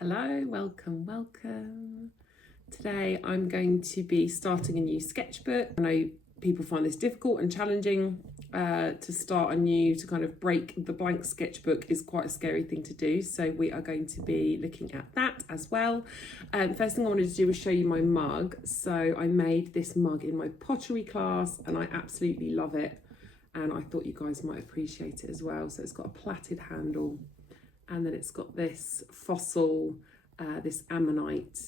Hello, welcome. Today I'm going to be starting a new sketchbook. I know people find this difficult and challenging to start to kind of break the blank sketchbook is quite a scary thing to do. So we are going to be looking at that as well. First thing I wanted to do was show you my mug. So I made this mug in my pottery class and I absolutely love it. And I thought you guys might appreciate it as well. So it's got a plaited handle. And then it's got this fossil, this ammonite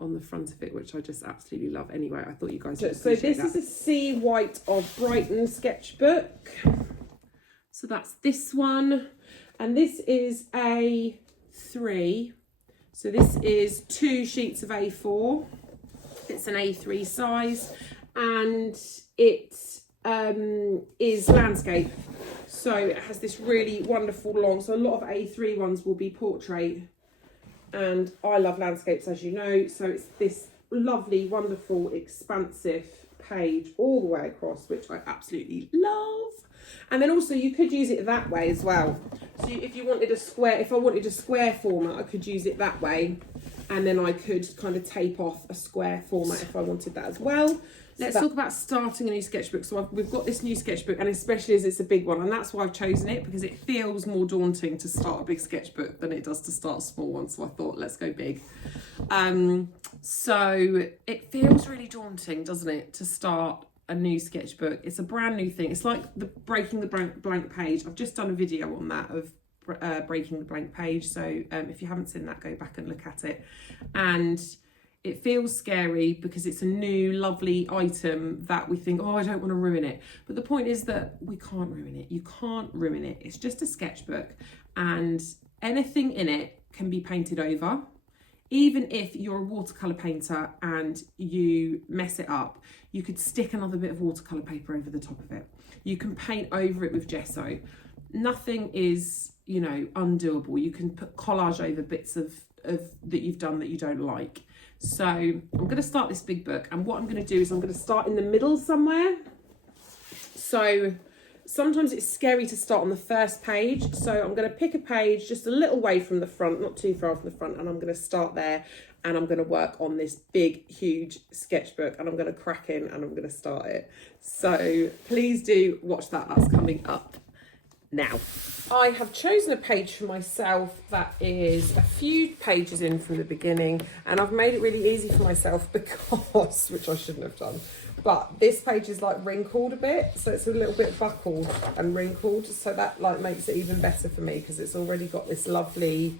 on the front of it, which I just absolutely love. Anyway, I thought you guys would appreciate that. So this is a Sea White of Brighton sketchbook. So that's this one. And this is A3. So this is 2 sheets of A4. It's an A3 size. And it is landscape. So it has this really wonderful long, so a lot of A3 ones will be portrait, and I love landscapes, as you know, so it's this lovely, wonderful, expansive page all the way across, which I absolutely love. And then also you could use it that way as well. So if you wanted a square, if I wanted a square format, I could use it that way, and then I could kind of tape off a square format if I wanted that as well. Let's talk about starting a new sketchbook. So we've got this new sketchbook, and especially as it's a big one, and that's why I've chosen it, because it feels more daunting to start a big sketchbook than it does to start a small one. So I thought, let's go big. So it feels really daunting, doesn't it, to start a new sketchbook? It's a brand new thing. It's like breaking the blank page. I've just done a video on that of breaking the blank page. So if you haven't seen that, go back and look at it. And it feels scary because it's a new, lovely item that we think, oh, I don't want to ruin it. But the point is that we can't ruin it. You can't ruin it. It's just a sketchbook, and anything in it can be painted over. Even if you're a watercolour painter and you mess it up, you could stick another bit of watercolour paper over the top of it. You can paint over it with gesso. Nothing is, undoable. You can put collage over bits of that you've done that you don't like. So I'm going to start this big book, and what I'm going to do is I'm going to start in the middle somewhere. So sometimes it's scary to start on the first page, so I'm going to pick a page just a little way from the front, not too far from the front, and I'm going to start there, and I'm going to work on this big, huge sketchbook, and I'm going to crack in and I'm going to start it. So please do watch that. That's coming up now. I have chosen a page for myself that is a few pages in from the beginning, and I've made it really easy for myself because, which I shouldn't have done, but this page is like wrinkled a bit, so it's a little bit buckled and wrinkled, so that makes it even better for me because it's already got this lovely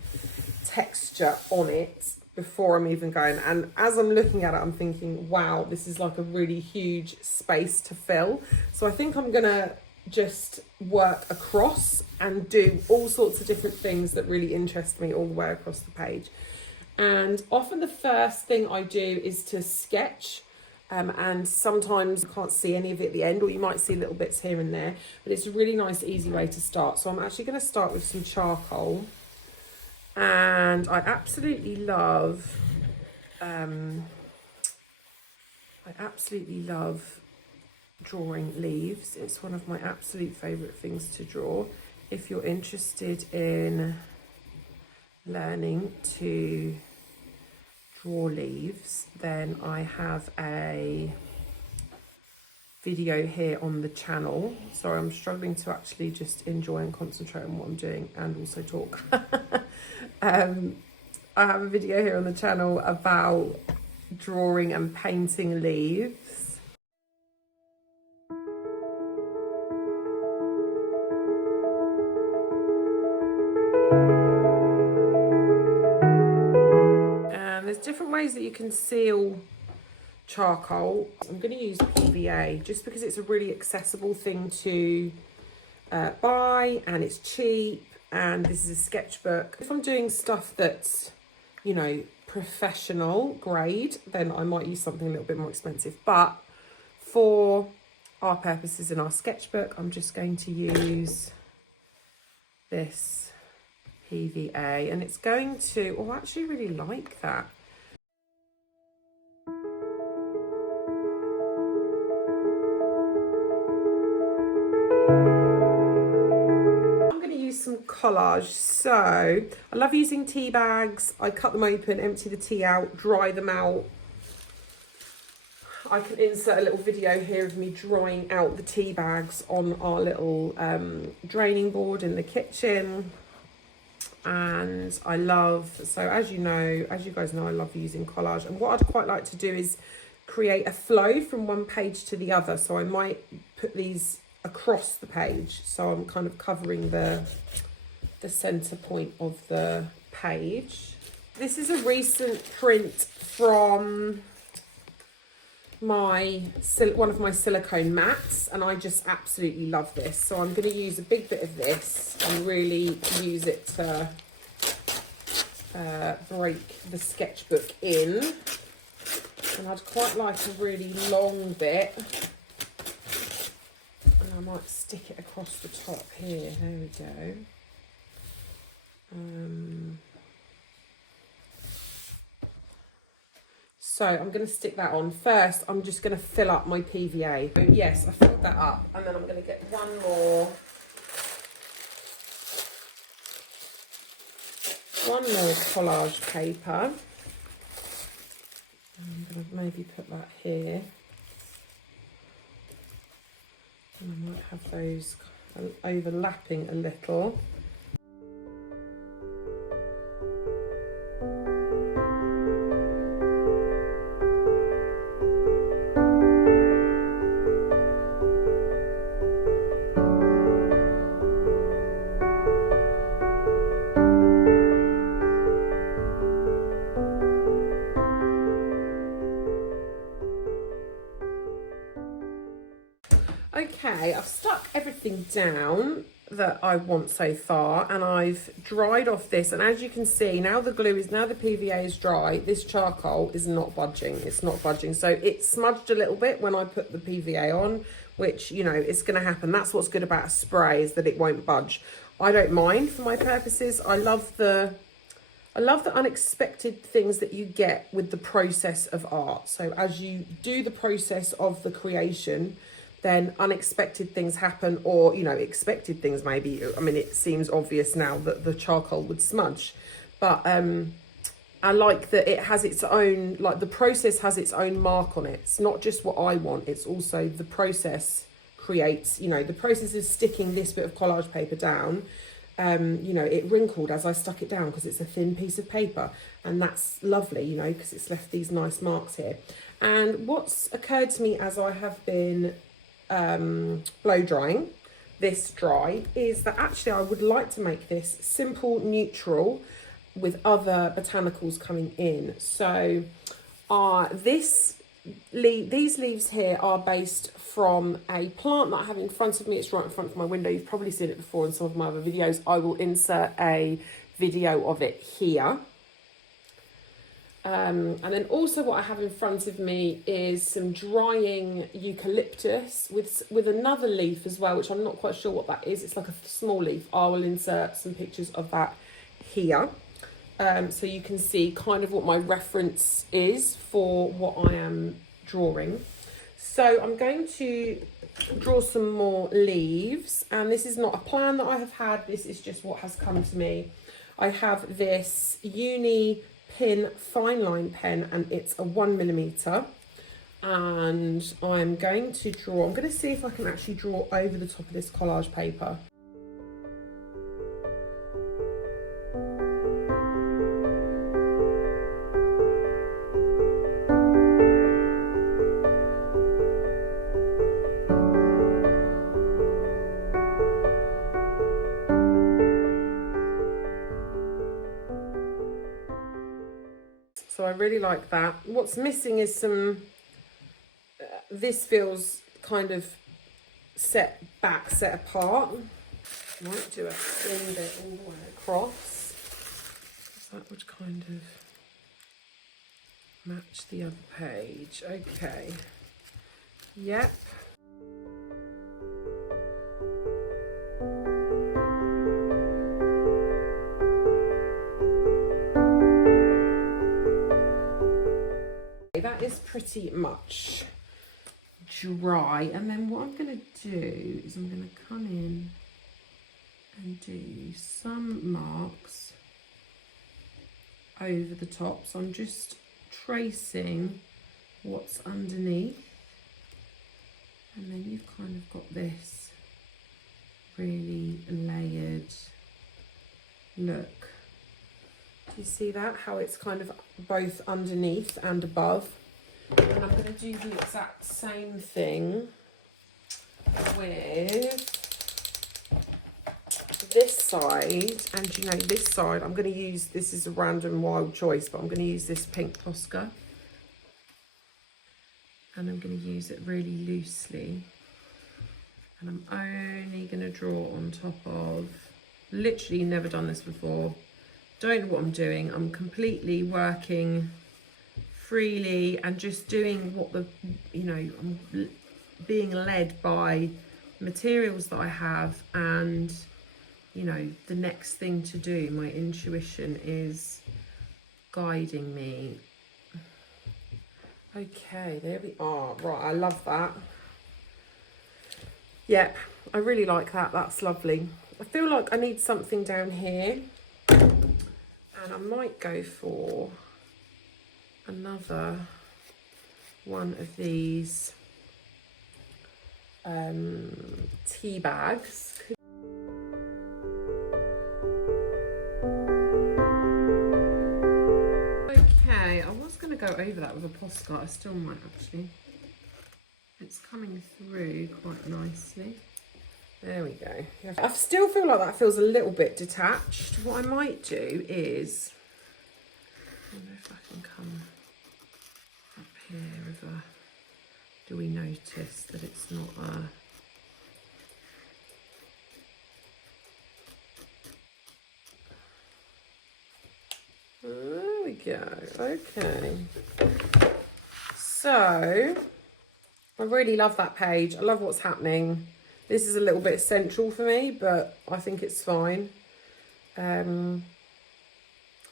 texture on it before I'm even going. And as I'm looking at it, I'm thinking, wow, this is like a really huge space to fill. So I think I'm gonna just work across and do all sorts of different things that really interest me all the way across the page. And often the first thing I do is to sketch, and sometimes you can't see any of it at the end, or you might see little bits here and there, but it's a really nice, easy way to start. So I'm actually going to start with some charcoal, and I absolutely love drawing leaves. It's one of my absolute favourite things to draw. If you're interested in learning to draw leaves, then I have a video here on the channel. Sorry, I'm struggling to actually just enjoy and concentrate on what I'm doing and also talk. I have a video here on the channel about drawing and painting leaves. There's different ways that you can seal charcoal. I'm going to use PVA just because it's a really accessible thing to buy, and it's cheap, and this is a sketchbook. If I'm doing stuff that's, professional grade, then I might use something a little bit more expensive. But for our purposes in our sketchbook, I'm just going to use this PVA, and it's going to, I actually really like that. I'm going to use some Collage. So I love using tea bags. I cut them open, empty the tea out, dry them out. I can insert a little video here of me drying out the tea bags on our little draining board in the kitchen. And I love, so as you guys know, I love using collage. And what I'd quite like to do is create a flow from one page to the other. So I might put these across the page, so I'm kind of covering the center point of the page. This is a recent print from one of my silicone mats, and I just absolutely love this. So I'm going to use a big bit of this and really use it to break the sketchbook in. And I'd quite like a really long bit. And I might stick it across the top here. There we go. So I'm going to stick that on. First, I'm just going to fill up my PVA. So yes, I filled that up. And then I'm going to get one more collage paper. I'm going to maybe put that here. And I might have those overlapping a little. Okay, I've stuck everything down that I want so far, and I've dried off this, and as you can see, now the PVA is dry, this charcoal is not budging. It's not budging. So it smudged a little bit when I put the PVA on, which, you know, it's going to happen. That's what's good about a spray, is that it won't budge. I don't mind for my purposes. I love the unexpected things that you get with the process of art. So as you do the process of the creation, then unexpected things happen, or, you know, expected things maybe. I mean, it seems obvious now that the charcoal would smudge, but I like that it has its own, like the process has its own mark on it. It's not just what I want, it's also the process creates, you know, the process is sticking this bit of collage paper down. You know, it wrinkled as I stuck it down because it's a thin piece of paper, and that's lovely, you know, because it's left these nice marks here. And what's occurred to me as I have been blow drying this dry is that actually I would like to make this simple neutral with other botanicals coming in. So these leaves here are based from a plant that I have in front of me. It's right in front of my window. You've probably seen it before in some of my other videos. I will insert a video of it here. And then also what I have in front of me is some drying eucalyptus with another leaf as well, which I'm not quite sure what that is. It's like a small leaf. I will insert some pictures of that here. So you can see kind of what my reference is for what I am drawing. So I'm going to draw some more leaves, and this is not a plan that I have had. This is just what has come to me. I have this Uni Pin fine line pen, and it's a 1mm, and I'm going to see if I can actually draw over the top of this collage paper. So I really like that. What's missing is some, this feels kind of set apart. Might do a thin bit all the way across. That would kind of match the other page. Okay. Yep. That is pretty much dry, and then what I'm going to do is I'm going to come in and do some marks over the top. So I'm just tracing what's underneath, and then you've kind of got this really layered look. Do you see that? How it's kind of both underneath and above. And I'm going to do the exact same thing with this side. And you know, this side, I'm going to use, this is a random wild choice, but I'm going to use this pink Posca. And I'm going to use it really loosely. And I'm only going to draw on top of, literally never done this before. Don't know what I'm doing. I'm completely working freely and just doing what the, you know, I'm being led by materials that I have, and, you know, the next thing to do, my intuition is guiding me. Okay, there we are. Right, I love that. Yep, I really like that. That's lovely. I feel like I need something down here. And I might go for another one of these tea bags. Okay, I was going to go over that with a Posca. I still might actually. It's coming through quite nicely. There we go. I still feel like that feels a little bit detached. What I might do is, I don't know if I can come up here with a, do we notice that it's not a, there we go. Okay. So, I really love that page. I love what's happening. This is a little bit central for me, but I think it's fine.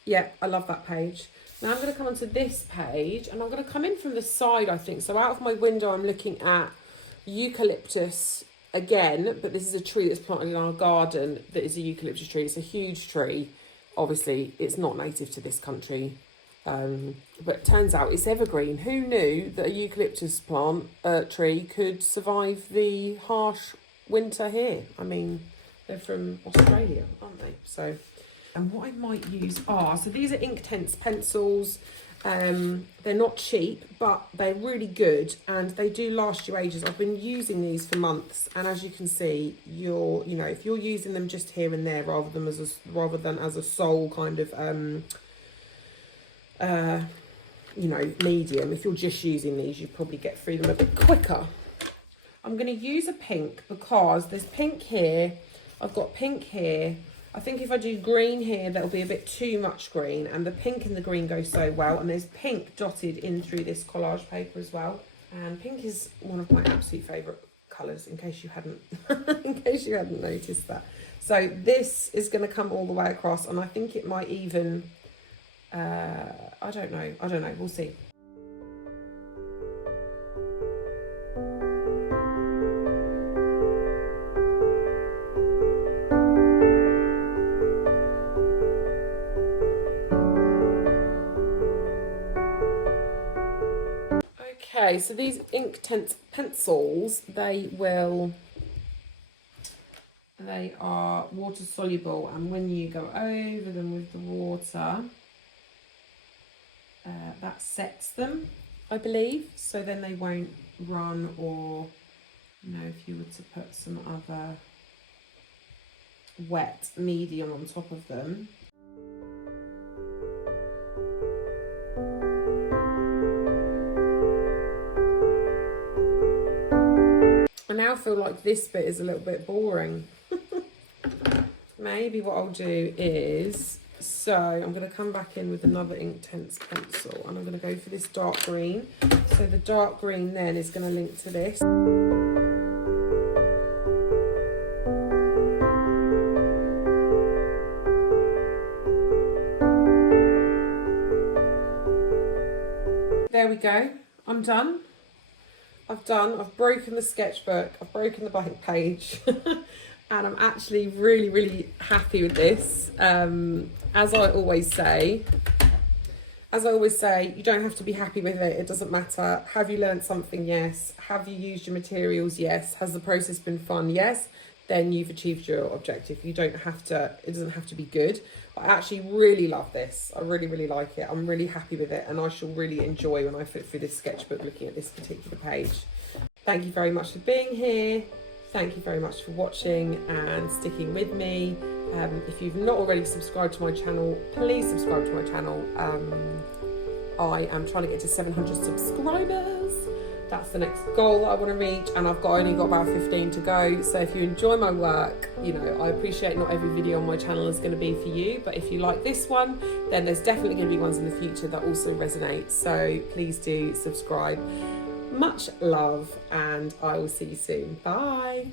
Yeah, I love that page. Now I'm going to come onto this page, and I'm going to come in from the side, I think. So out of my window, I'm looking at eucalyptus again, but this is a tree that's planted in our garden that is a eucalyptus tree. It's a huge tree. Obviously, it's not native to this country. But it turns out it's evergreen. Who knew that a eucalyptus plant tree could survive the harsh winter here? I mean, they're from Australia, aren't they? So, and what I might use are, so these are Inktense pencils. They're not cheap, but they're really good, and they do last you ages. I've been using these for months, and as you can see, you know, if you're using them just here and there rather than as a sole kind of you know, medium, if you're just using these, you probably get through them a bit quicker. I'm going to use a pink because there's pink here, I've got pink here. I think if I do green here, that'll be a bit too much green, and the pink and the green go so well. And there's pink dotted in through this collage paper as well. And pink is one of my absolute favourite colours, in case you hadn't noticed that. So this is going to come all the way across, and I think it might even, I don't know, we'll see. Okay, so these Inktense pencils, they are water soluble, and when you go over them with the water, that sets them, I believe, so then they won't run, or, you know, if you were to put some other wet medium on top of them. I now feel like this bit is a little bit boring. Maybe what I'll do is, so I'm going to come back in with another Inktense pencil, and I'm going to go for this dark green. So the dark green then is going to link to this. There we go. I'm done. I've broken the sketchbook, I've broken the blank page. and I'm actually really happy with this. As I always say, you don't have to be happy with it. It doesn't matter. Have you learned something? Yes. Have you used your materials? Yes. Has the process been fun? Yes. Then you've achieved your objective. You don't have to, it doesn't have to be good. I actually really love this. I really like it. I'm really happy with it, and I shall really enjoy when I flip through this sketchbook looking at this particular page. Thank you very much for being here. Thank you very much for watching and sticking with me. If you've not already subscribed to my channel, please subscribe to my channel. I am trying to get to 700 subscribers. That's the next goal that I want to reach, and I've only got about 15 to go. So if you enjoy my work, you know, I appreciate not every video on my channel is going to be for you, but if you like this one, then there's definitely going to be ones in the future that also resonate. So please do subscribe. Much love, and I will see you soon. Bye.